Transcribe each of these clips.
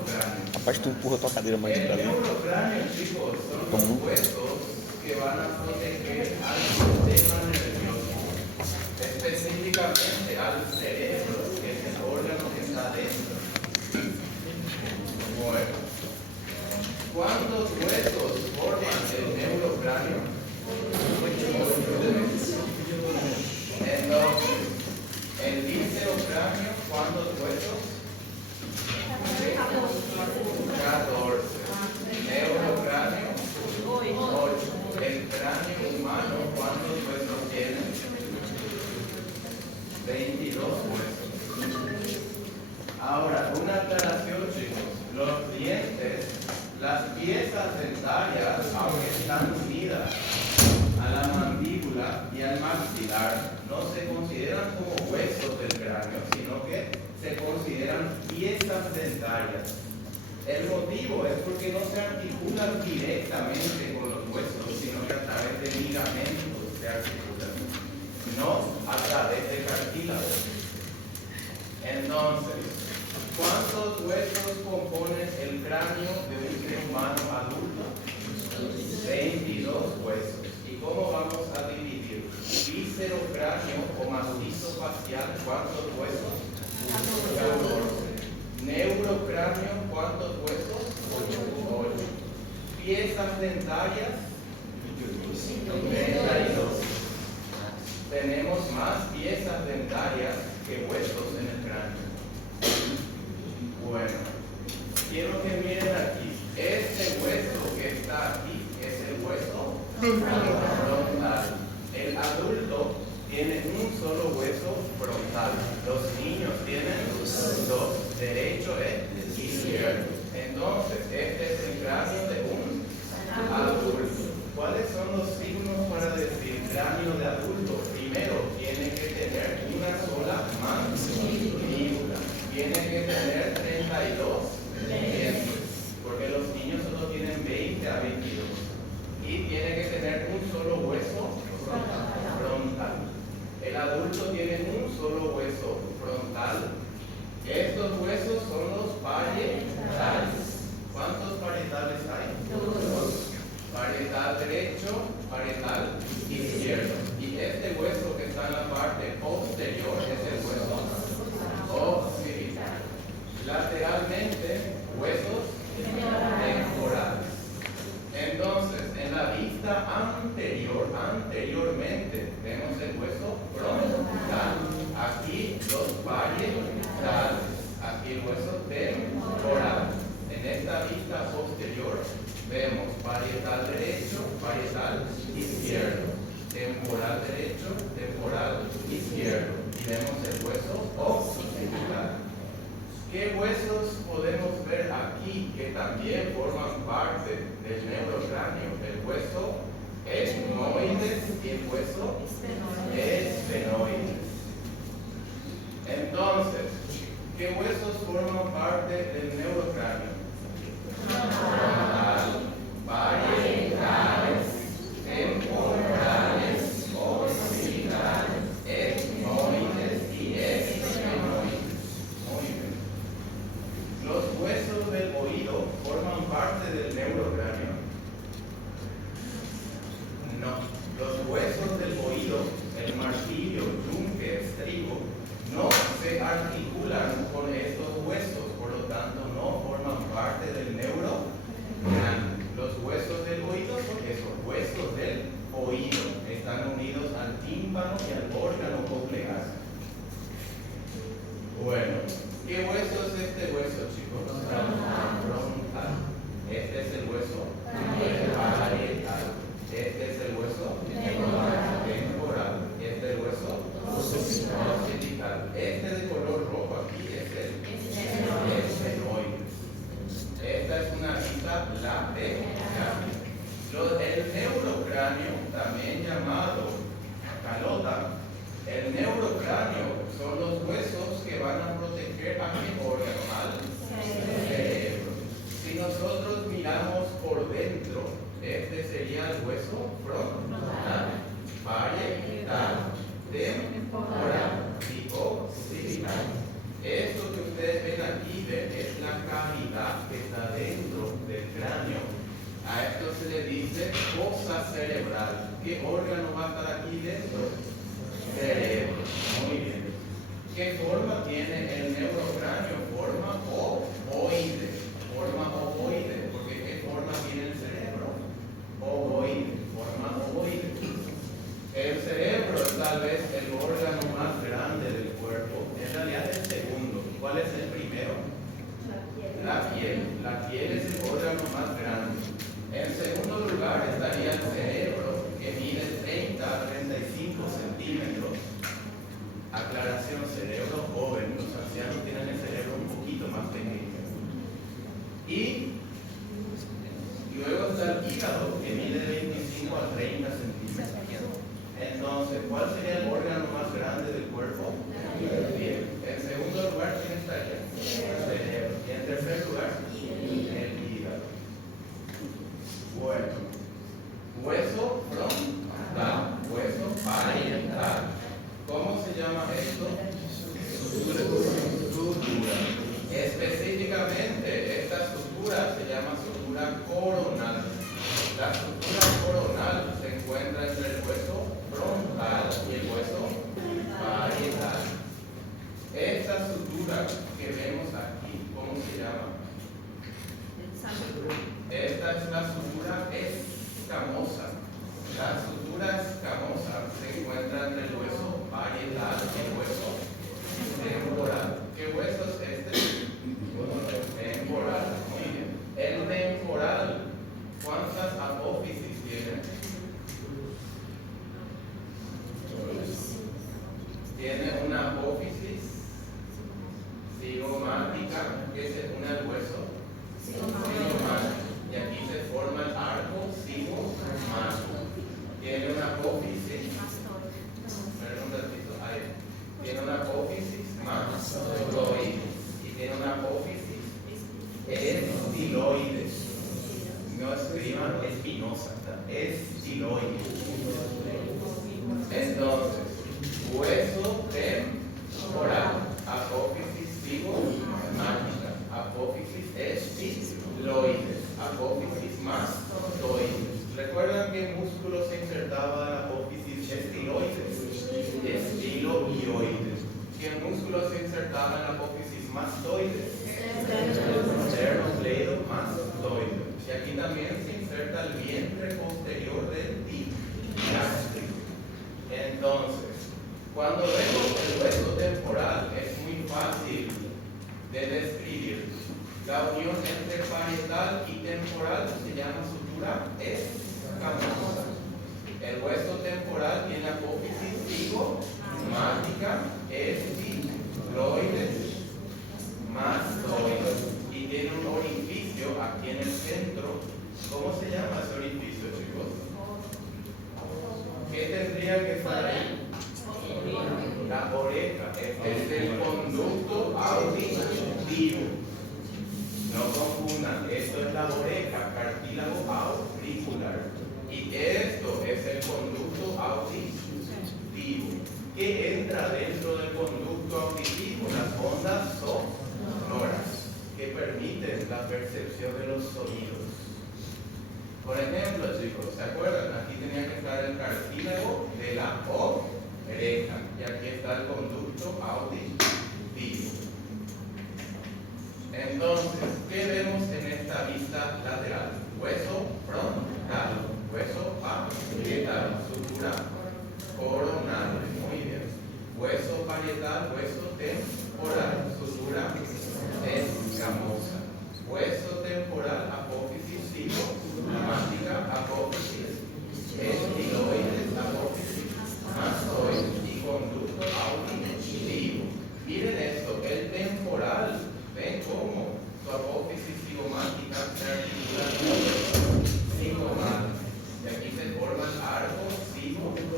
neurocráneo. Rapaz, tu empurra tua cadeira mais El pra ali. neurocráneo, chicos, son los ¿Cómo? huesos que van a proteger al sistema nervioso, específicamente al cerebro, que es el órgano que está dentro. Bueno, ¿cuántos huesos forman el neurocráneo? Entonces, el viscerocráneo, ¿cuántos huesos? 14. Neurocráneo, 8. El cráneo humano, ¿cuántos huesos tiene? 22 huesos. Ahora, una aclaración, chicos. Los dientes, las piezas dentarias, aunque están unidas a la mandíbula y al maxilar, no se consideran como huesos del cráneo, sino que se consideran piezas dentarias. El motivo es porque no se articulan directamente con los huesos, sino que a través de ligamentos se articulan, no a través de cartílago. Entonces, ¿cuántos huesos componen el cráneo de un ser humano adulto? 22 huesos. ¿Y cómo vamos a dividir? Viscerocráneo o macizo facial, ¿cuántos huesos? 14. Neurocráneo, ¿cuántos huesos? 8. Piezas dentarias, 32. Tenemos más piezas dentarias que huesos en el cráneo. Bueno, quiero que miren aquí. Este hueso que está aquí es el hueso frontal. El adulto tiene un solo hueso frontal. Los niños tienen dos, derecho e izquierdo. Entonces, este es el cráneo de un adulto. ¿Cuáles son los signos para decir cráneo de adulto? Primero, tiene que tener una sola mandíbula. Tiene que tener 32 dientes, porque los niños solo tienen 20 a 22. Y tiene que tener un solo hueso frontal. El adulto tiene un solo hueso frontal. Estos huesos son los parietales. ¿Cuántos parietales hay? 2. Parietal derecho, parietal izquierdo. Y este hueso que está en la parte posterior es el hueso occipital. Lateralmente, huesos temporales. Entonces, en la vista anteriormente, vemos el hueso frontal. Aquí los parietales. Aquí el hueso temporal. En esta vista posterior, vemos parietal derecho, parietal izquierdo. Temporal derecho, temporal izquierdo. Y vemos el hueso occipital. ¿Qué huesos podemos ver aquí que también forman parte del neurocráneo? El hueso esfenoides y el hueso esfenoides. Entonces, ¿qué huesos forman parte del neurocráneo? Frontal, parietales, temporales, occipitales, esfenoides y esfenoides. Muy bien. ¿Los huesos del oído forman parte del neurocráneo? No. Los huesos del oído, el martillo, yunque, estribo, no se articulan con estos huesos, por lo tanto no forman parte del neurocráneo. Los huesos del oído son esos huesos del oído, están unidos al tímpano y al órgano coclear. Bueno, ¿qué hueso es este hueso, chicos? Frontal. Este es el hueso parietal. Este es el hueso temporal. Este es el hueso occipital. Este de color rojo aquí es el esfenoides. Esta es una vista lateral. El neurocráneo, también llamado calota, el neurocráneo son los huesos que van a proteger a qué órgano? Al cerebro. Si nosotros miramos por dentro, este sería el hueso frontal, parietal, temporal y occipital. Esto que ustedes ven aquí es la cavidad ¿qué órgano va a estar aquí dentro? Cerebro. Muy bien. ¿Qué forma tiene el neurocráneo? Forma ovoide. Forma ovoide. Porque ¿qué forma tiene el cerebro? Ovoide. Forma ovoide. El cerebro es tal vez el órgano más grande del cuerpo. En realidad es el segundo. ¿Cuál es el primero? La piel. La piel es el órgano más grande. En segundo lugar estaría el cerebro, que mide 30 a 35 centímetros. Aclaración, cerebro joven. Los ancianos tienen el cerebro un poquito más pequeño. Y luego está el hígado, que mide de 25 a 30 centímetros. Entonces, ¿cuál sería el órgano más grande del cuerpo? Bien. En segundo lugar, ¿quién estaría? El cerebro. Y en tercer lugar, el hígado. Bueno. Hueso frontal. Hueso parietal. ¿Cómo se llama esto? Sutura. Específicamente, esta sutura se llama sutura coronal. La sutura coronal se encuentra entre el hueso frontal y el hueso parietal. Esta sutura que vemos aquí, ¿cómo se llama? Esta es la sutura escamosa. La sutura escamosa se encuentra entre el hueso parietal y el hueso temporal. ¿Qué hueso es este? Temporal. Muy bien. El temporal, ¿cuántas apófisis tiene? Tiene una apófisis cigomática que se une al hueso cigomático. Y aquí se forma el arco cigomático. Tiene una apófisis. Perdón un ratito. Ahí. Tiene una apófisis mastoide. Y tiene una apófisis estiloide. No escriban espinosa. Estiloide. Entonces, hueso temporal, apófisis cigomática, apófisis estiloide, apófisis mastoide. ¿Recuerdan qué músculo se insertaba en la apófisis estiloide? Estiloide. ¿Qué músculo se insertaba en la apófisis mastoide? Sternocleidomastoide. Y aquí también se inserta el vientre posterior del digástrico. Entonces, cuando vemos el hueso temporal, es muy fácil de describir. La unión entre parietal y temporal se llama sutura escamosa. El hueso temporal tiene apófisis cigomática, estiloide, mastoide. Y tiene un orificio aquí en el centro. ¿Cómo se llama ese orificio, chicos? ¿Qué tendría que estar ahí? La oreja. Es el conducto auditivo. No confundan, esto es la oreja, cartílago auricular. Y esto es el conducto auditivo. ¿Qué entra dentro del conducto auditivo? Las ondas sonoras, que permiten la percepción de los sonidos. Por ejemplo, chicos, ¿se acuerdan? Aquí tenía que estar el cartílago de la oreja. Y aquí está el conducto auditivo. Entonces, ¿qué vemos en esta vista lateral? Hueso frontal, hueso parietal, sutura coronal. Muy bien. Hueso parietal, hueso temporal, sutura escamosa. Hueso temporal, apófisis cigomática, apófisis estiloide, apófisis mastoide y conducto auditivo. Miren esto, el temporal, ven cómo su apófisis cigomática se articula con cigomática. Y aquí se forma el arco cigomático.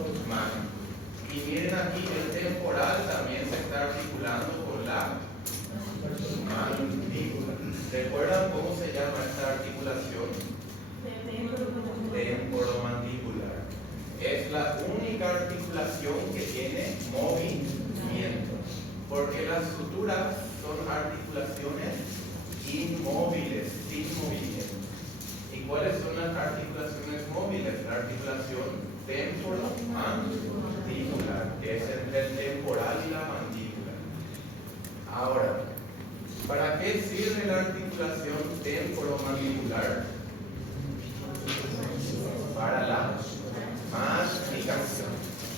Y miren aquí, el temporal también se está articulando con la mandíbula. ¿Recuerdan cómo se llama esta articulación? Temporomandibular. Es la única articulación que tiene movimiento, porque las suturas son articulaciones inmóviles, sin movimiento. ¿Y cuáles son las articulaciones móviles? La articulación temporomandibular, que es entre el temporal y la mandíbula. Ahora, ¿para qué sirve la articulación temporomandibular? Para la masticación.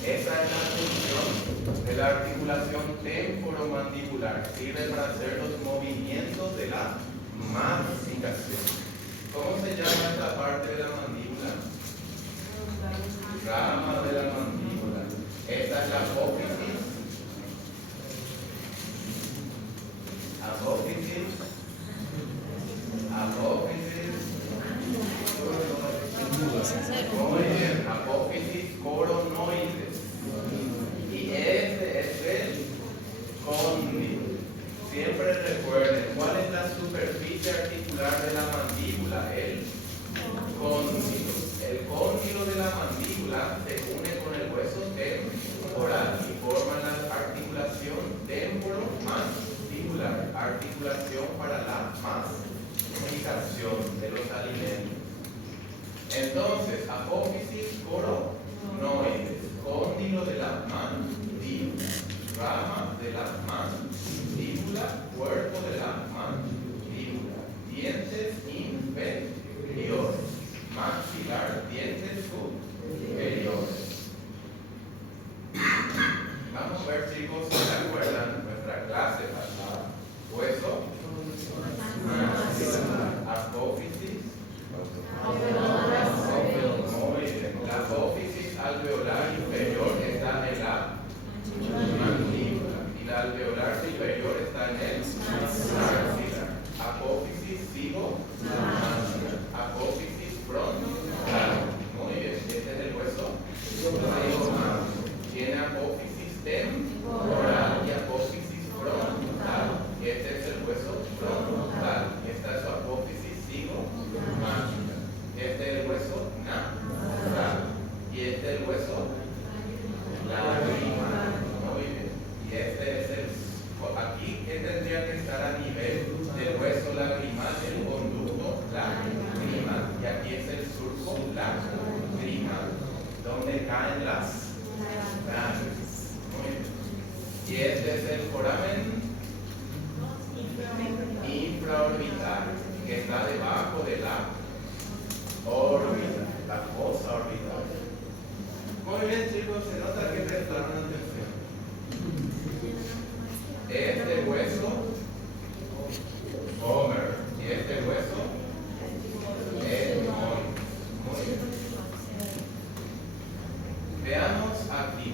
Esa es la función de la articulación temporomandibular. Sirve para hacer los movimientos de la masticación. ¿Cómo se llama esta parte de la mandíbula? Rama de la mandíbula. Esta es la apófisis. Apófisis. Muy bien, apófisis coronoides. Y este es el cóndilo. Siempre recuerden, ¿cuál es la superficie articular de la mandíbula? El cóndilo. El cóndilo de la mandíbula se une con el hueso temporal y forma la articulación temporomandibular, articulación para la masticación de los alimentos. Entonces, apófisis coronoides, cóndilo de la mandíbula, rama de la mandíbula, cuerpo de la mandíbula, dientes inferiores, maxilar, dientes superiores. Vamos a ver, chicos, si se acuerdan nuestra clase pasada. Hueso, apófisis. Muy bien. La apófisis alveolar inferior está en la mandíbula y la alveolar superior está en el maxilar. Apófisis cigomáxila. Apófisis frontal. Muy bien. Este es el hueso cigomáxilo. Tiene apófisis temporal y apófisis frontal. Este es el hueso frontal. Esta es su apófisis cigomáxila. Este es el hueso nasal. Y este es el hueso lagrimal. Muy bien. Y este es el. Aquí, ¿qué tendría que estar a nivel del hueso lagrimal? El conducto lagrimal. Y aquí es el surco lagrimal, donde caen las lágrimas. Muy bien. Y este es el foramen infraorbital, que está debajo de la órbita, la fosa orbital. Muy bien, chicos, se nota que prestaron atención. Este hueso, Homer, y este hueso, Edmond. Muy bien. Veamos aquí.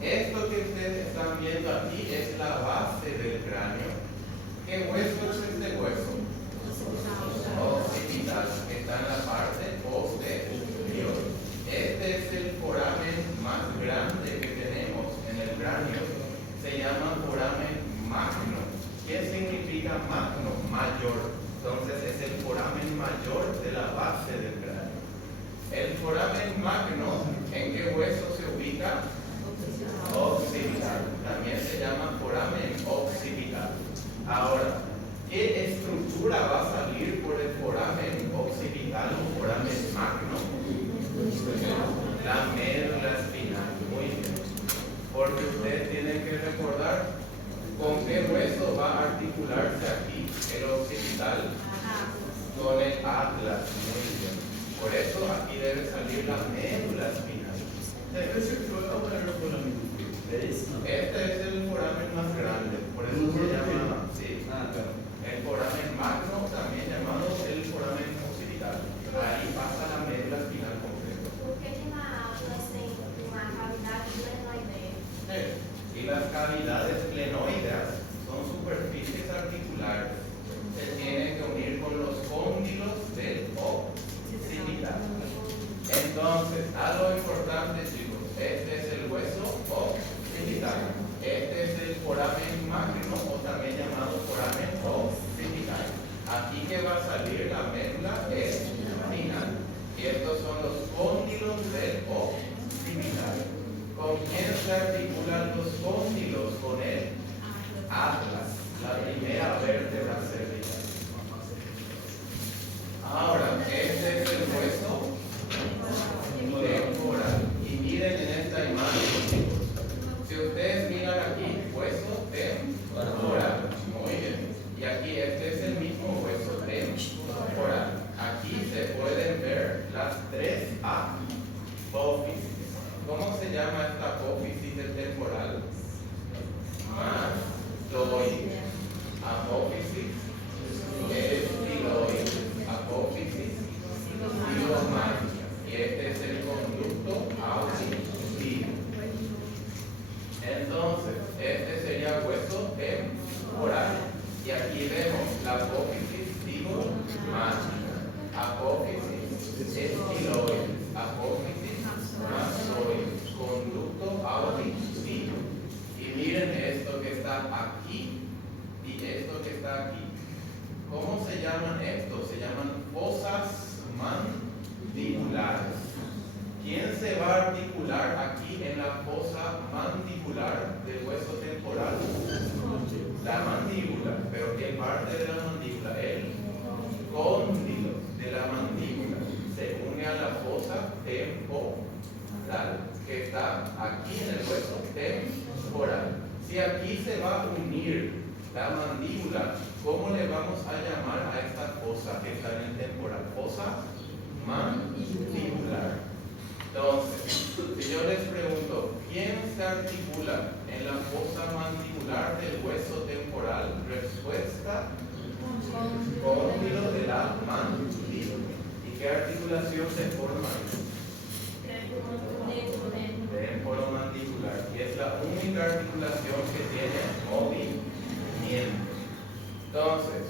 Esto que ustedes están viendo aquí es la base del cráneo. ¿Qué hueso es este hueso? Occipital, que está en la parte posterior. Este es el foramen más grande que tenemos en el cráneo. Se llama foramen magno. ¿Qué significa magno? Mayor. Entonces es el foramen mayor de la base del cráneo. El foramen magno, ¿en qué hueso se ubica? Occipital. También se llama foramen occipital. Ahora, ¿qué estructura va a salir por el foramen occipital o foramen magno? La médula espinal. Muy bien. Porque ustedes tienen que recordar con qué hueso va a articularse aquí el occipital. Con el atlas. Muy bien. Por eso aquí debe salir la médula espinal. Este es el foramen más grande, por eso se llama, sí, el foramen magno, también llamado el foramen occipital. Ahí pasa la médula espinal completa. ¿Por qué una atlas en una cavidad glenoidea? Y las cavidades glenoideas son superficies articulares. Se tienen que unir con los cóndilos del occipital. Entonces, algo importante, chicos, este es el hueso occipital. Este es el foramen magno o también llamado foramen occipital. Aquí que va a salir la médula espinal. Y estos son los cóndilos del occipital. ¿Con quién se articulan los cóndilos? Con el atlas, la primera vértebra cervical. Ahora, este es el hueso temporal. ¿Cómo se llaman estos? Se llaman fosas mandibulares. ¿Quién se va a articular aquí en la fosa mandibular del hueso temporal? La mandíbula. ¿Pero qué parte de la mandíbula? El cóndilo de la mandíbula se une a la fosa temporal, que está aquí en el hueso temporal. Si aquí se va a unir la mandíbula, ¿cómo le vamos a llamar a esta fosa que está en el temporal? Fosa mandibular. Entonces, si yo les pregunto, ¿quién se articula en la fosa mandibular del hueso temporal? Respuesta: cóndilo de la mandíbula. ¿Y qué articulación se forma? Temporomandibular. Y es la única articulación que tiene movimiento. Entonces,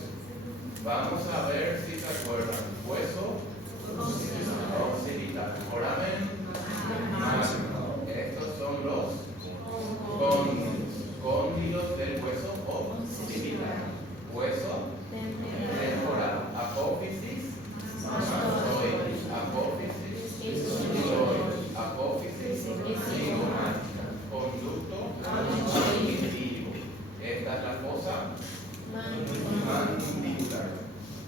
vamos a ver si se acuerdan. Hueso occipital, foramen magno. Estos son los cóndilos del hueso occipital. Hueso temporal, apófisis mastoides, apófisis ileoides, apófisis cigomática, conducto auditivo. Esta es la fosa mandibular.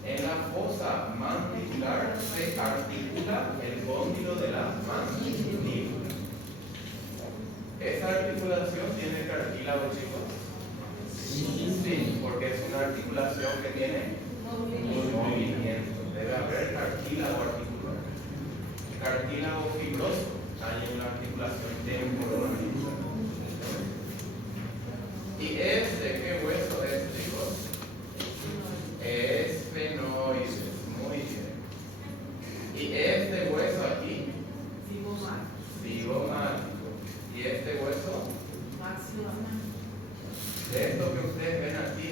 En la fosa mandibular se articula el cóndilo de la mandíbula. ¿Esa articulación tiene cartílago, chicos? Sí, porque es una articulación que tiene movimiento. Debe haber cartílago articular. Cartílago fibroso, hay una articulación temporomandibular. ¿Y qué hueso es, chicos? Esfenoides, muy bien. ¿Y este hueso aquí? Cigomático. ¿Y este hueso? Esto que ustedes ven aquí,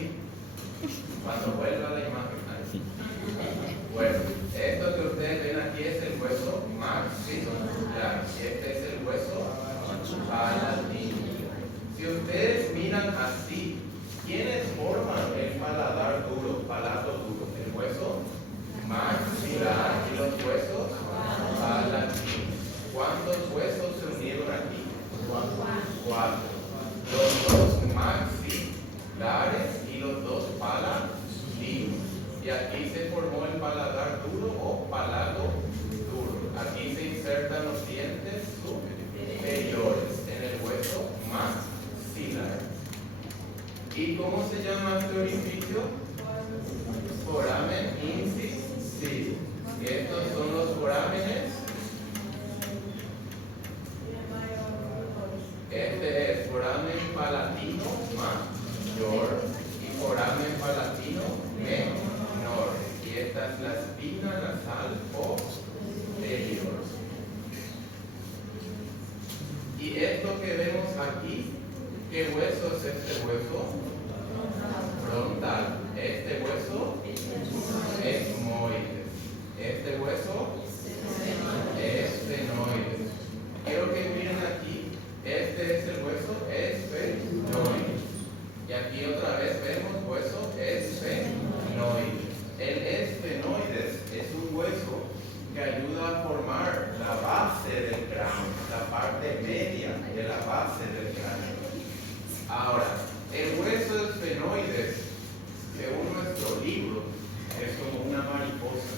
cuando vuelva la imagen. Bueno, esto que ustedes ven aquí es el hueso maxilar. Y este es el hueso palatino. Si ustedes miran así, ¿quiénes forman el paladar duro, palato duro? El hueso maxilar y los huesos palatinos. ¿Cuántos huesos se unieron aquí? 4. Los dos maxilares y los dos palatinos. Y aquí se formó el paladar duro o palato duro. Aquí se insertan los dientes superiores en el hueso maxilar. ¿Y cómo se llama este orificio? Foramen incisivo. Estos son los forámenes. Este es foramen palatino mayor y foramen palatino menor. Y esta es la espina nasal posterior. Y esto que vemos aquí, ¿qué hueso es este hueso? Frontal. Este hueso esmoides. Este hueso esfenoides. Quiero que miren aquí. Este es el hueso esfenoides. Y aquí otra vez vemos hueso esfenoides. El esfenoides es un hueso que ayuda a formar la base del cráneo, la parte media de la base del cráneo. Ahora, el hueso esfenoides, según nuestro libro, es como una mariposa.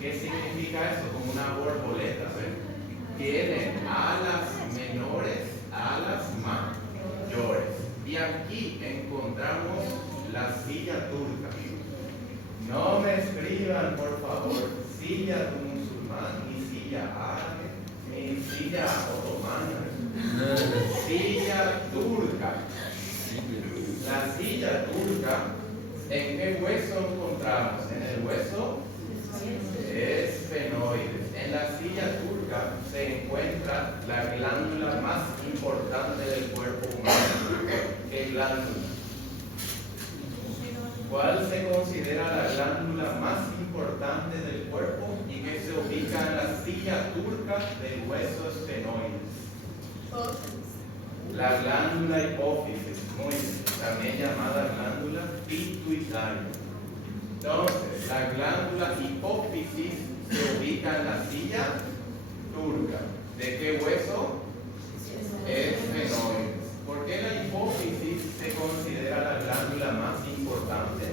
¿Qué significa eso? Como una borboleta, ¿ven? Tiene alas menores, alas mayores. Y aquí encontramos la silla turca. No me escriban, por favor, silla musulmán, ni silla árabe, ni silla otomana. Silla turca. La silla turca, ¿en qué hueso encontramos? En el hueso esfenoides. En la silla turca se encuentra la glándula más importante del cuerpo humano. ¿Qué glándula? ¿Cuál se considera la glándula más importante del cuerpo y que se ubica en la silla turca del hueso esfenoides? La glándula hipófisis, muy bien, también llamada glándula pituitaria. Entonces, la glándula hipófisis se ubica en la silla turca. ¿De qué hueso? Esfenoides. ¿Por qué la hipófisis se considera la glándula más importante?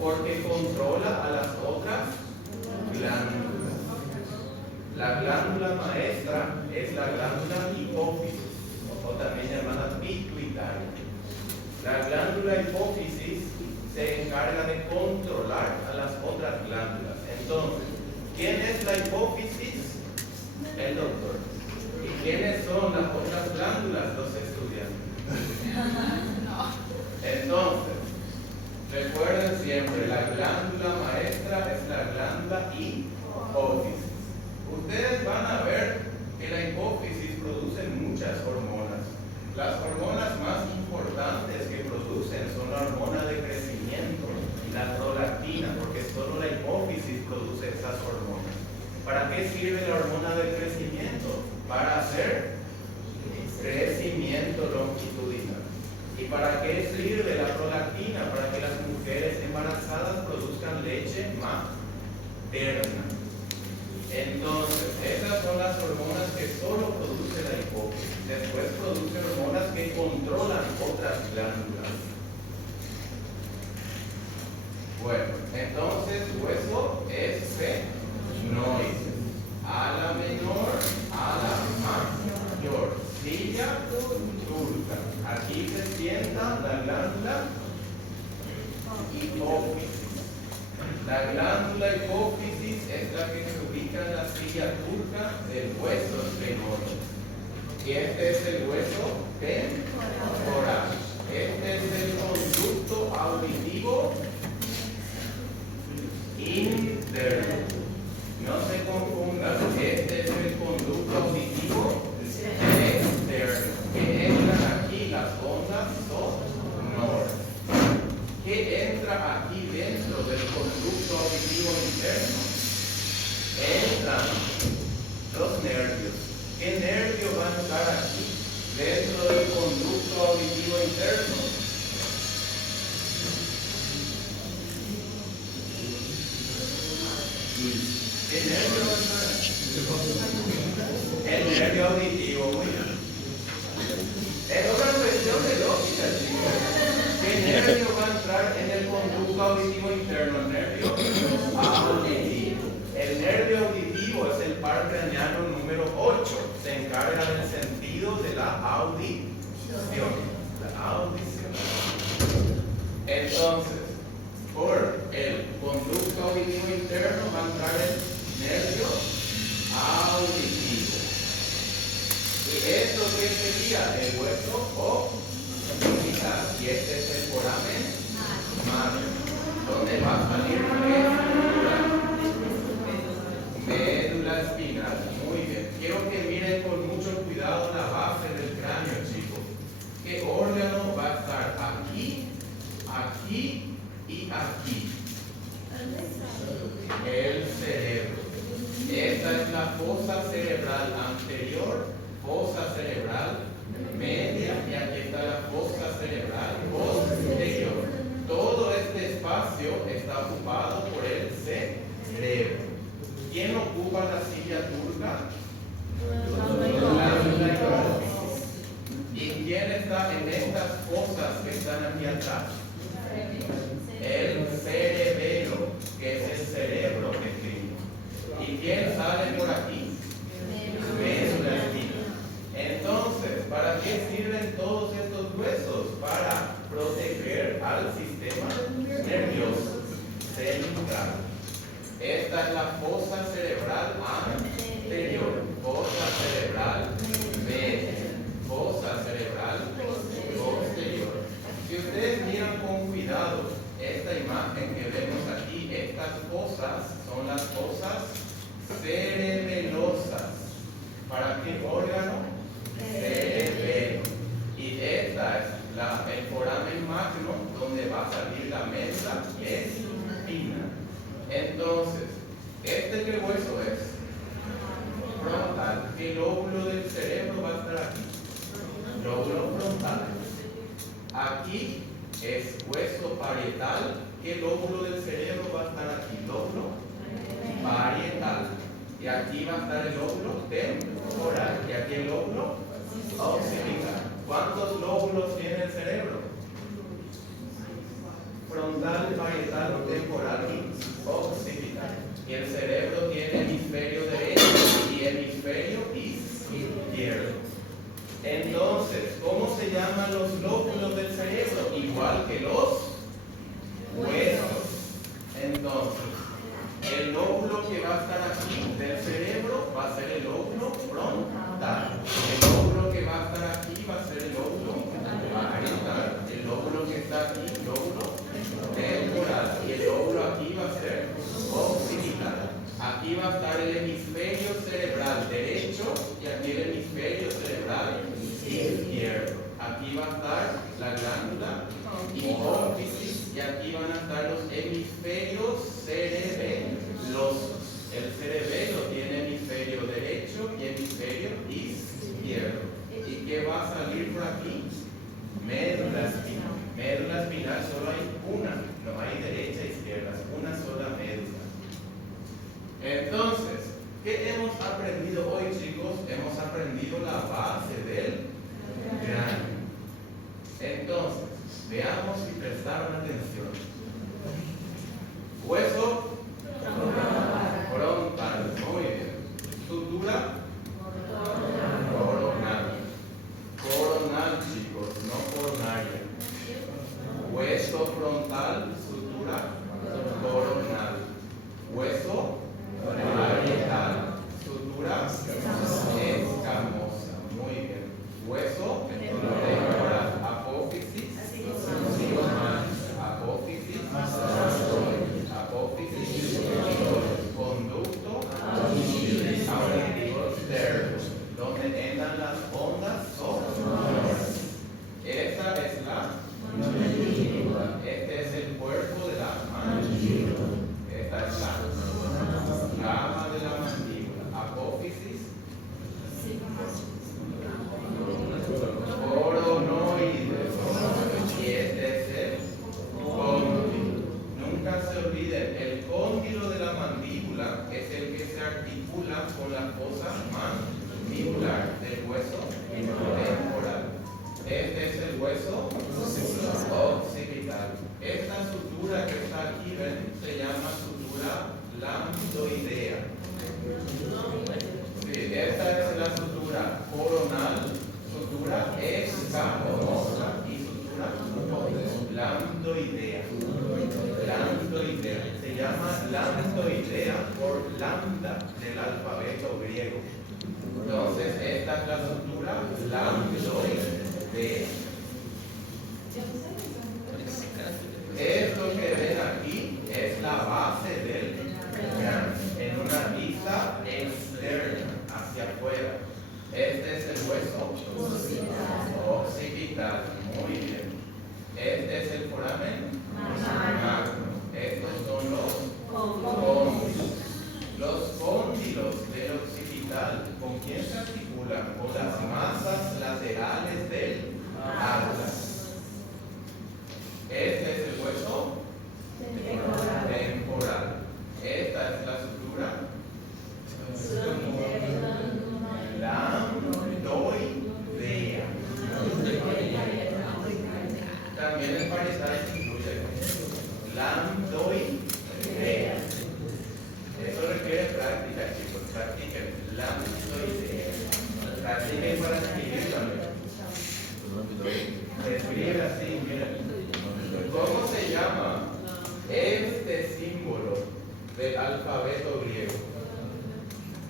Porque controla a las otras glándulas. La glándula maestra es la glándula hipófisis, o también llamada pituitaria. La glándula hipófisis se encarga de controlar a las otras glándulas. Entonces, ¿quién es la hipófisis? El doctor. ¿Y quiénes son las otras glándulas? Los estudiantes. Entonces, recuerden siempre, la glándula maestra es la glándula hipófisis. Ustedes van a ver que la hipófisis produce muchas hormonas. Las hormonas más importantes que producen son la hormona de crecimiento y la prolactina, porque solo la hipófisis produce esas hormonas. ¿Para qué sirve la hormona del crecimiento? Para hacer crecimiento longitudinal. ¿Y para qué sirve la prolactina? Para que las mujeres embarazadas produzcan leche materna. Entonces, esas son las hormonas que solo produce la hipófisis. Después produce hormonas que controlan otras glándulas. Bueno, entonces hueso esfenoides. Ala menor, ala mayor. Silla turca. Aquí se sienta la glándula hipófisis. La glándula hipófisis es la que se ubica en la silla turca del hueso esfenoide. Y este es el hueso temporal. Este es el conducto auditivo interno. No se confundan, este es el conducto auditivo externo, que entran aquí las ondas sonoras. ¿Qué entra aquí dentro del conducto auditivo interno? Entran los nervios. ¿Qué nervio va a entrar aquí dentro del conducto auditivo interno? ¿Qué nervio va a entrar aquí? El nervio auditivo, muy bien. Es otra cuestión de lógica, chicos. ¿Qué nervio va a entrar en el conducto auditivo interno? El nervio auditivo. El nervio auditivo es el par craneano número 8. Se encarga del sentido de la audición. La audición. Entonces, por el conducto auditivo interno va a entrar el nervio auditivo. ¿Y esto qué sería? El hueso occipital. Y este es el foramen magno, donde va a salir médula espinal. Muy bien. Quiero que miren con mucho cuidado la base del cráneo, chicos. ¿Qué órgano va a estar aquí, aquí y aquí? El cerebro. Esta es la fosa cerebral anterior, fosa cerebral media, y aquí está la fosa cerebral posterior. Todo este espacio está ocupado por el cerebro. ¿Quién ocupa la silla turca? La hipófisis. ¿Y quién está en estas fosas que están aquí atrás? El cerebelo, que es el cerebro pequeño. ¿Y quién sale por aquí? Médula espinal. Entonces, ¿para qué sirven todos estos huesos? Para proteger al sistema nervioso central. Esta es la fosa cerebral anterior, fosa cerebral media, fosa cerebral posterior. Si ustedes miran con cuidado esta imagen que vemos aquí, estas fosas son las fosas cerebelosas. ¿Para qué órgano? Cerebelo. Y esta es el foramen magno, donde va a salir la médula espina. Entonces, ¿este qué hueso es? Frontal. ¿Qué lóbulo del cerebro va a estar aquí? Lóbulo frontal. Aquí es hueso parietal. ¿Qué lóbulo del cerebro va a Y aquí va a estar el lóbulo temporal. Y aquí el lóbulo occipital. ¿Cuántos lóbulos tiene el cerebro? Frontal, parietal, temporal y occipital. Y el cerebro tiene hemisferio derecho y hemisferio izquierdo. Entonces, ¿cómo se llaman los lóbulos del cerebro? Igual que los huesos. Entonces, el lóbulo que va a estar aquí del cerebro va a ser el lóbulo frontal. El lóbulo que va a estar aquí va a ser el lóbulo parietal. El lóbulo que está aquí, lóbulo temporal. Y el lóbulo aquí va a ser occipital. Aquí va a estar el hemisferio cerebral derecho y aquí el hemisferio cerebral izquierdo. Aquí va a estar la glándula hipófisis y aquí van a estar los hemisferios cerebelosos. El cerebelo tiene hemisferio derecho y hemisferio izquierdo. ¿Y qué va a salir por aquí? Médula espinal. Médula espinal solo hay una, no hay derecha e izquierda, es una sola médula. Entonces, ¿qué hemos aprendido hoy, chicos? Hemos aprendido la base del cráneo. Entonces, veamos si prestaron atención. Hueso frontal, muy bien. Sutura coronal. Coronal, chicos, no coronaria. Hueso frontal, sutura coronal. Hueso parietal, sutura escamosa. Muy bien. Hueso temporal, apófisis, apófisis, apófisis, conducto auditivo externo, donde entran las ondas sonoras. Esta es la mandíbula. Este es el cuerpo de la mandíbula. Esta es la rama de la mandíbula. Apófisis, coronoides. Y este es el cóndilo. Nunca se olviden, el cóndilo de la mandíbula es el que se articula con la fosa mandibular del hueso temporal. Este es el hueso occipital. Esta sutura que está aquí, ven, se llama sutura lambdoidea. Sí, esta es la sutura coronal, sutura escamosa y sutura lambdoidea. Lambdoidea. Se llama lambdoidea por lambda del alfabeto griego. Entonces, esta es la sutura lambdoidea. Esto que ven aquí es la base del cráneo, en una vista externa, hacia afuera. Este es el hueso occipital. Muy bien. Este es el foramen magno. Estos son los cóndilos. Los cóndilos del occipital, ¿con quién se articulan? Con las masas laterales del atlas. Este es el hueso temporal. Esta es la sutura lambdoidea. También el parietal incluye lambdoidea. Eso requiere práctica, chicos. Practiquen lambdoidea. Practiquen para escribir también. Se escribe así, miren. ¿Cómo se llama este símbolo del alfabeto griego?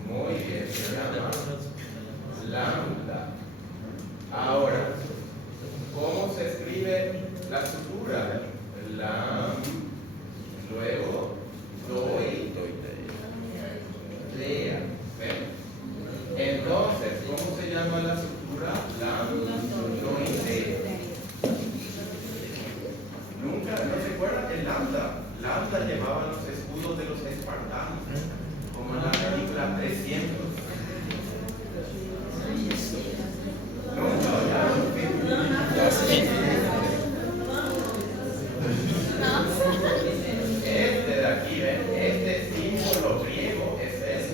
Muy bien, se llama lambda. Ahora, ¿cómo se escribe la sutura? Lam, luego doy, dea. ¿Ven? Entonces, ¿cómo se llama la sutura? Lambdoidea. Nunca, ¿no se acuerdan de lambda? Lambda llevaba los escudos de los espartanos, como en la película 300. Nunca, este de aquí, ¿ven? Este símbolo griego es el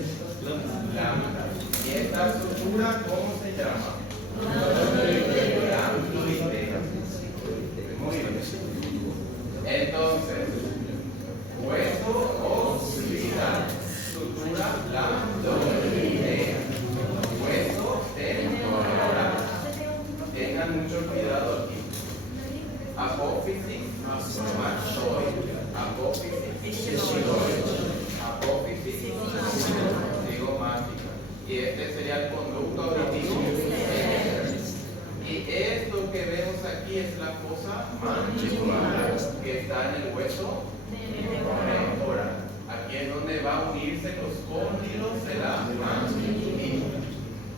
Y este sería el conducto auditivo. Y esto que vemos aquí es la fosa mandibular que está en el hueso temporal. Aquí es donde va a unirse los cóndilos de la mandíbula.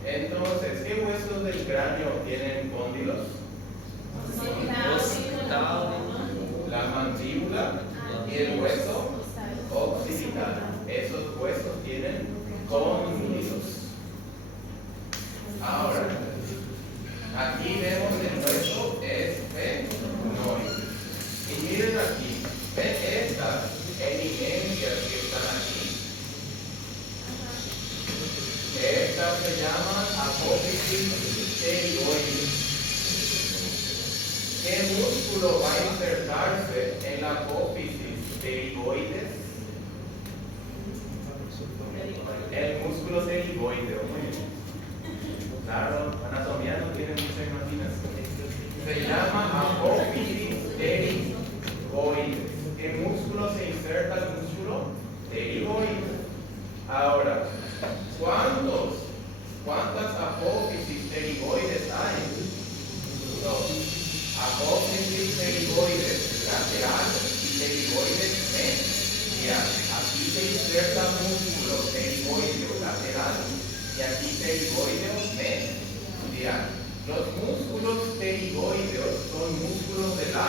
Entonces, ¿qué huesos del cráneo tienen cóndilos? La mandíbula y el hueso occipital. Esos huesos tienen cóndilos. Ahora, aquí vemos el hueso esfenoide. Y miren aquí, ven estas eminencias que están aquí. Estas se llaman apófisis pterigoides. ¿Qué músculo va a insertarse en la apófisis pterigoides? El músculo pterigoideo. Claro, anatomía no tiene mucha imaginación. Se llama apófisis pterigoides. ¿Qué músculo se inserta al músculo pterigoides? Ahora, ¿cuántas apófisis pterigoides hay? Dos. Apófisis pterigoides lateral y pterigoides medial. Aquí se inserta músculo pterigoideo lateral y aquí pterigoideo medial. Los músculos pterigoideos son músculos de la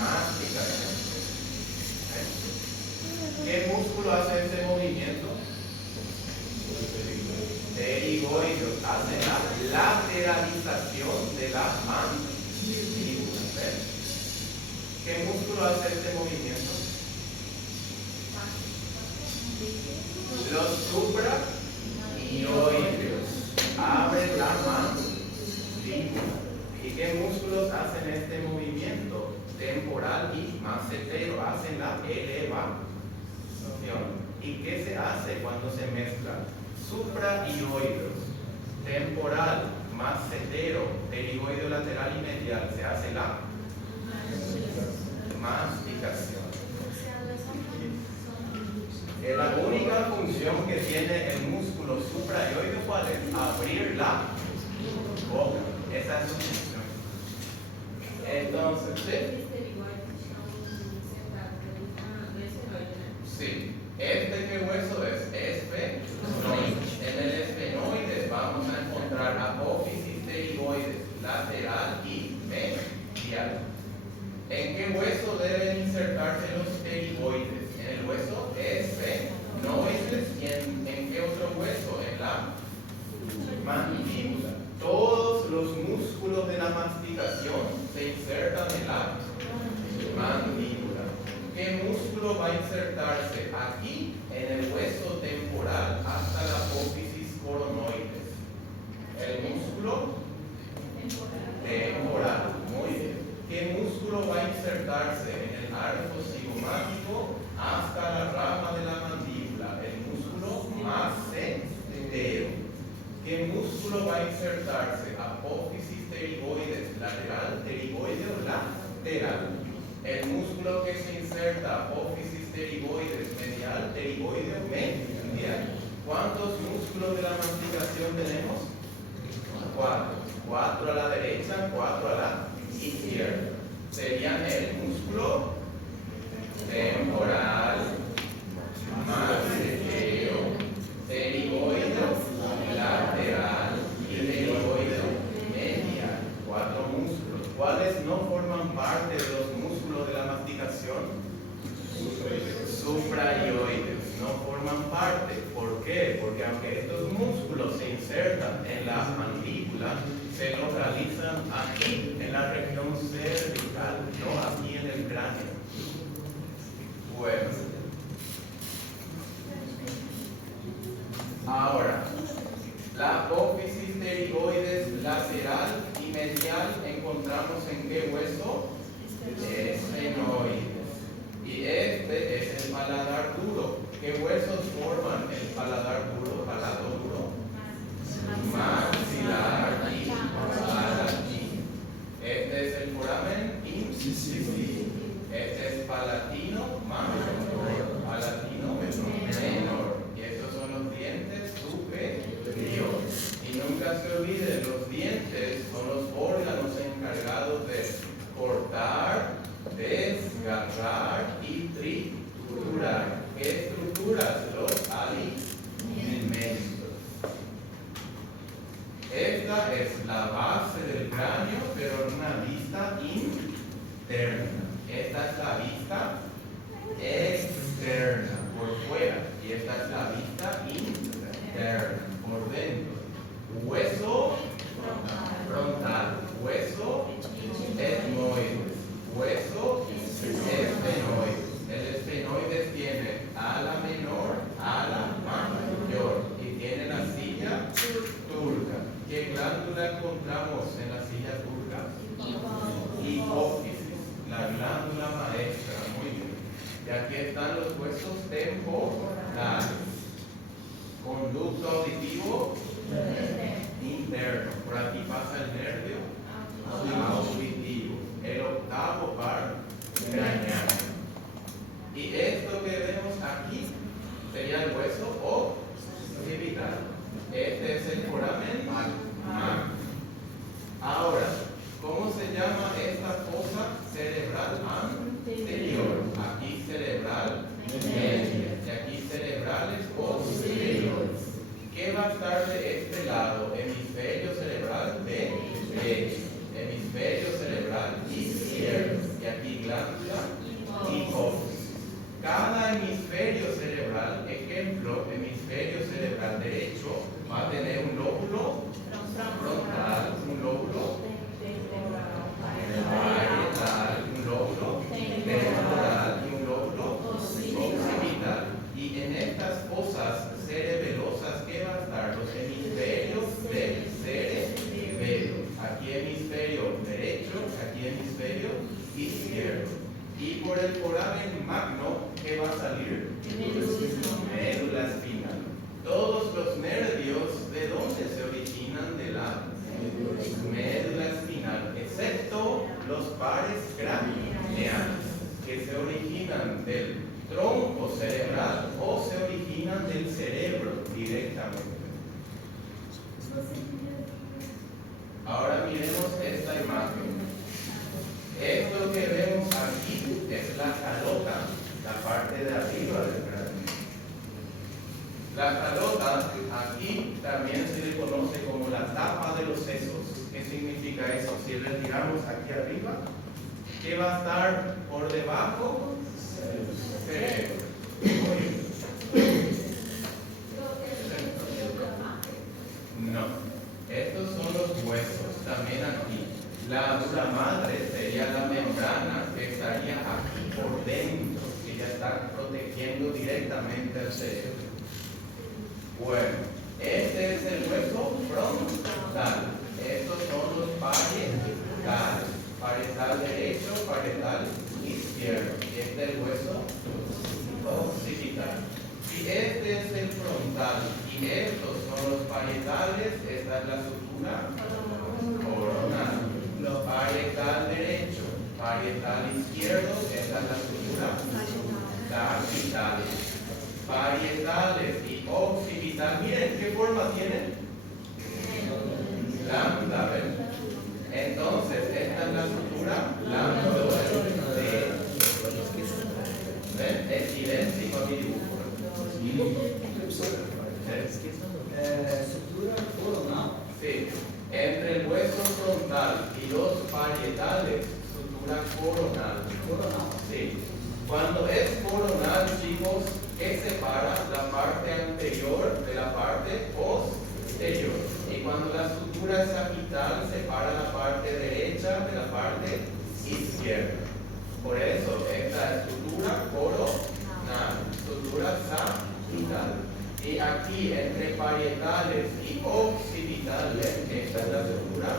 masticación. ¿Qué músculo hace este movimiento? Pterigoideos hace la lateralización de la mandíbula. ¿Qué músculo hace este movimiento? Los supraioideos abren la mandíbula. ¿Y qué músculos hacen este movimiento? Temporal y macetero hacen la elevación. ¿Y qué se hace cuando se mezclan? Supraioideos, temporal, macetero, pterigoideo lateral y medial, se hace la masticación. La única función que tiene el músculo supraioideo, ¿cuál es? Abrir la boca. Esa es su función. Entonces, sí. ¿Este qué hueso es? Esfenoide. En el esfenoide vamos a encontrar apófisis pterigoides lateral y medial. ¿En qué hueso deben insertarse los pterigoides? En el hueso esfenoides. ¿Y en qué otro hueso? En la mandíbula. Todos los músculos de la masticación se insertan en la mandíbula. ¿Qué músculo va a insertarse aquí en el hueso temporal hasta la apófisis coronoides? El músculo temporal. Muy bien. ¿Qué músculo va a insertarse en el arco cigomático hasta la rama de la mandíbula? El músculo macetero. ¿Qué músculo va a insertarse? Apófisis pterigoides lateral, pterigoideo lateral. El músculo que se inserta, apófisis pterigoides medial, pterigoideo medial. ¿Cuántos músculos de la masticación tenemos? 4. 4 a la derecha, 4 a la izquierda. Serían el músculo temporal, macetero, pterigoideo lateral y pterigoideo medial. 4 músculos. ¿Cuáles no forman parte de los músculos de la masticación? Supraioides. No forman parte. ¿Por qué? Porque aunque estos músculos se insertan en la mandíbula, se localizan aquí, en la región cervical, no aquí en el cráneo. Bueno. Ahora, la apófisis pterigoides lateral y medial encontramos en qué hueso? Esfenoides. Y este es el paladar duro. ¿Qué huesos forman el paladar duro? Paladar duro. Maxilar y palatino. Este es el foramen incisivo. Este es palatino mayor. Palatino menor. Y estos son los dientes aquí están los huesos temporales. Conducto auditivo interno. Por aquí pasa el nervio auditivo. El octavo par craneal. Y esto que vemos aquí sería el hueso occipital. Este es el foramen magno. Ahora, ¿cómo se llama esta fosa cerebral anterior? Aquí cerebral media y aquí cerebrales posteriores. ¿Qué va a estar de este lado? Hemisferio cerebral derecho, hemisferio cerebral izquierdo y aquí glándula hipófisis. Cada hemisferio cerebral, ejemplo, hemisferio cerebral derecho, va a tener un lóbulo frontal, un lóbulo parietal, un lóbulo temporal y un lóbulo occipital. Y en estas fosas cerebelosas, ¿qué va a estar? Los hemisferios del cerebelo. Aquí hemisferio derecho, aquí hemisferio izquierdo. Y por el foramen magno, ¿qué va a salir? Médula espinal. Todos los nervios, ¿de dónde se originan? De la médula espinal, excepto los pares craneales, que se originan del tronco cerebral o se originan del cerebro directamente. Ahora miremos esta imagen. Esto que vemos aquí es la calota, la parte de arriba del cráneo. La calota aquí también se le conoce como la tapa de los sesos. ¿Qué significa eso? Si retiramos aquí arriba, ¿qué va a estar por debajo? Cerebro. No, estos son los huesos, también aquí. La dura madre sería la membrana que estaría aquí por dentro, que ya está protegiendo directamente al cerebro. Bueno, este es el hueso frontal. Estos son los parietales. Parietal derecho, parietal izquierdo. Y este es el hueso occipital. Y este es el frontal. Y estos son los parietales. Esta es la sutura coronal. Parietal derecho, parietal izquierdo. Esta es la sutura sagital. Parietales y occipital. Miren qué forma tienen. Lambda, ¿ven? Entonces, esta es la sutura lambdoidea. ¿Ven? Es idéntico a mi dibujo. Sutura coronal. Sí. Entre el hueso frontal y los parietales, sutura coronal. Sí. Cuando es coronal, chicos, ¿qué separa la parte anterior de la parte posterior? Y cuando la sutura sagital separa la parte derecha de la parte izquierda. Por eso, esta es sutura coronal, sutura sagital. Y aquí, entre parietales y occipitales, esta es la sutura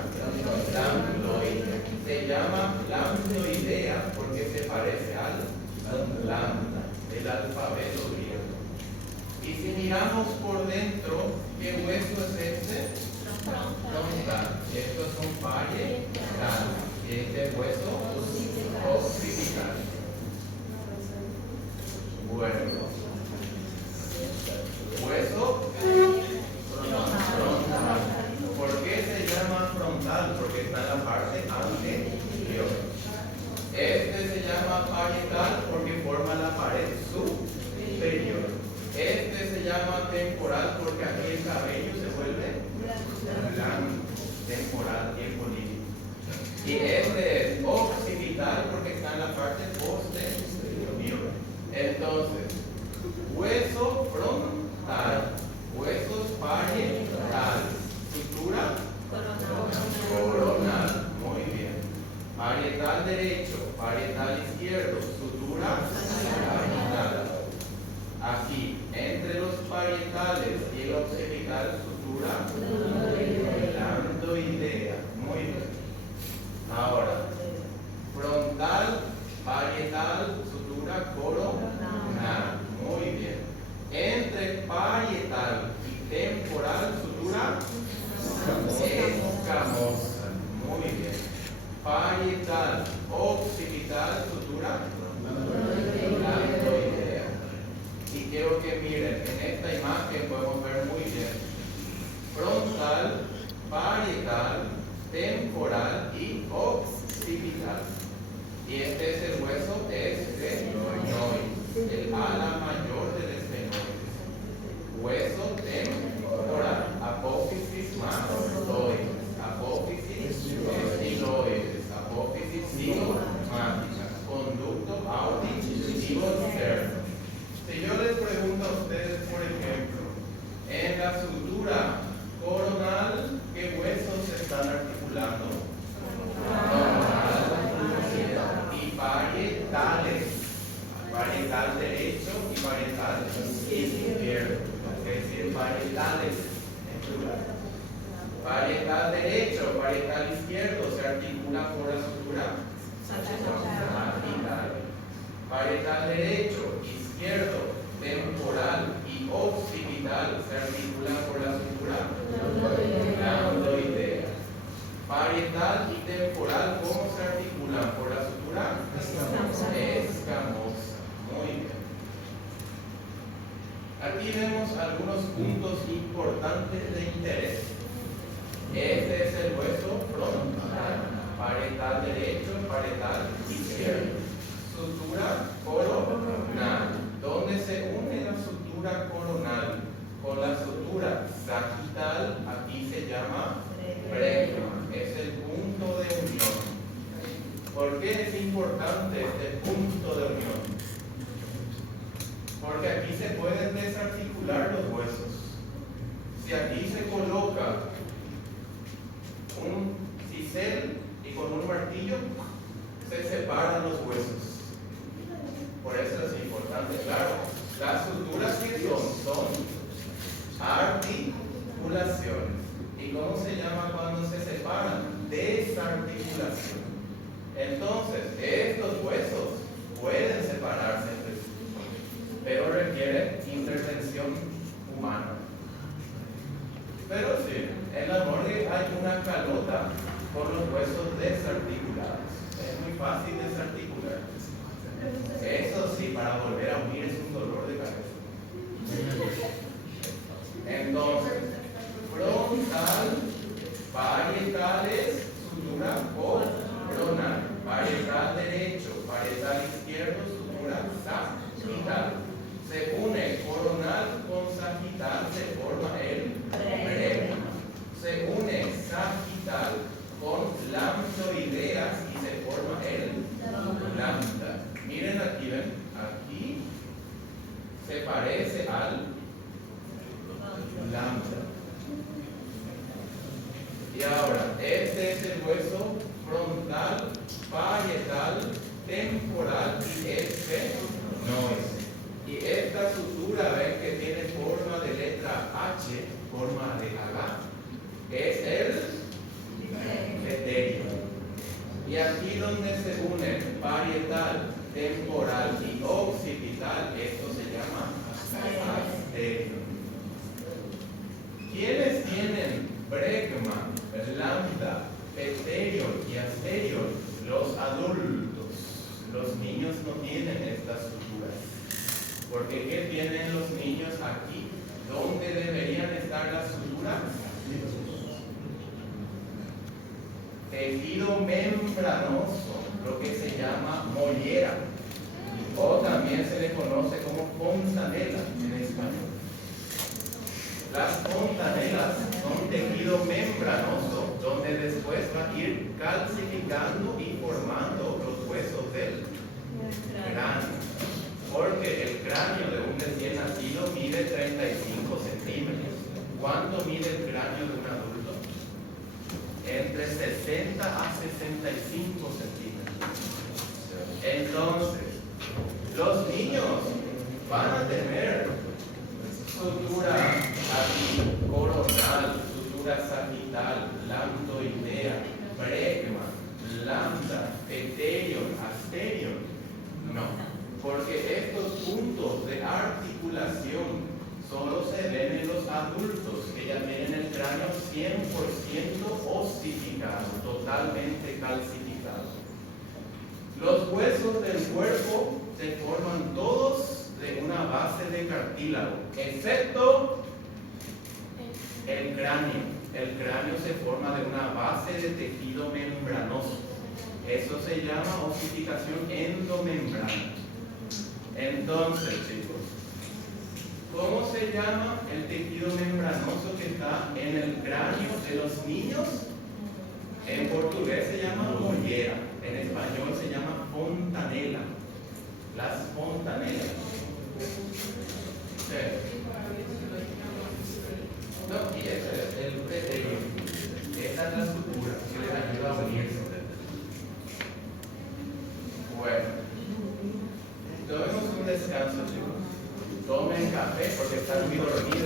lambdoidea. Se llama lambdoidea porque se parece al lambda del alfabeto griego. Y si miramos por dentro, ¿qué hueso es este? Frontal. Estos son parietales. Y este hueso occipital. Bueno. Hueso frontal. ¿Por qué se llama frontal? Porque está en la parte anterior. Este se llama parietal porque forma la pared superior. Este se llama temporal porque aquí el cabello se vuelve blanco, temporal, tiempo límite. Y este es occipital porque está en la parte posterior. Entonces, hueso frontal, huesos parietales, sutura coronal, muy bien. Parietal derecho, parietal izquierdo, sutura sagital. Aquí, entre los parietales y el occipital, sutura lambdoidea, muy bien. Ahora, frontal, parietal, sutura coronal. parietal derecho y parietal izquierdo. Es decir, parietales en plural. Parietal derecho, parietal izquierdo se articula por la sutura sagital. Parietal derecho, izquierdo, temporal y occipital se articulan por la sutura lambdoidea. Parietal y temporal, ¿cómo se articulan por la sutura? Escamosa. Muy bien. Aquí vemos algunos puntos importantes de interés. Este es el hueso frontal, parietal derecho, parietal izquierdo. Sutura coronal. ¿Dónde se une la sutura coronal con la sutura sagital? Aquí se llama brecma. Es el punto de unión. ¿Por qué es importante este punto de unión? Porque aquí se pueden desarticular los huesos. Si aquí se coloca un cisel y con un martillo se separan los huesos. Por eso es importante, claro. Las suturas que son articulaciones. ¿Y cómo se llama cuando se separan? Desarticulación. Entonces, estos huesos pueden separarse entre sí, pero requieren intervención humana. Pero sí, en la morgue hay una calota con los huesos desarticulados. Es muy fácil desarticular. Eso sí, para volver a unir es un dolor de cabeza. Entonces, frontal, parietales, sutura coronal. Parietal derecho, parietal izquierdo, sutura sagital. Se une coronal con sagital, se forma el brecma. Se une sagital con lambdoideas y se forma el lambda. Miren aquí, ven, aquí se parece al lambda. Y ahora, este es el hueso frontal, parietal, temporal y esfenoide. Y esta sutura, ven que tiene forma de letra H, forma de H, es el etéreo. Y aquí donde se unen parietal, temporal y occipital, esto se llama asterio. ¿Quiénes tienen brecma, lambda, etéreo y asterio? Los adultos. Los niños no tienen estas suturas. Porque ¿qué tienen los niños aquí? ¿Dónde deberían estar las suturas? Tejido membranoso, lo que se llama mollera, o también se le conoce como fontanela en español. Las fontanelas son tejido membranoso donde después va a ir calcificando y formando los huesos del cráneo. Porque el cráneo de un recién nacido mide 35 centímetros. ¿Cuánto mide el cráneo de un adulto? Entre 60 a 65 centímetros. Entonces, los niños van a tener sutura aquí, coronal, sutura sagital, lambdoidea, brecma, lambda, etéreo, asterio. No, porque estos puntos de articulación solo se ven en los adultos, que ya tienen el cráneo 100% ossificado, totalmente calcificado. Los huesos del cuerpo se forman todos de una base de cartílago, excepto el cráneo. El cráneo se forma de una base de tejido membranoso. Eso se llama ossificación endomembrana. Entonces, chicos, ¿cómo se llama el tejido membranoso que está en el cráneo de los niños? En portugués se llama mollera, en español se llama fontanela. Las fontanelas. Sí. No, y ese es el etéreo. Esta es la sutura que les ayuda a unirse. Bueno, tomemos un descanso. qué? Porque están muy dormidos.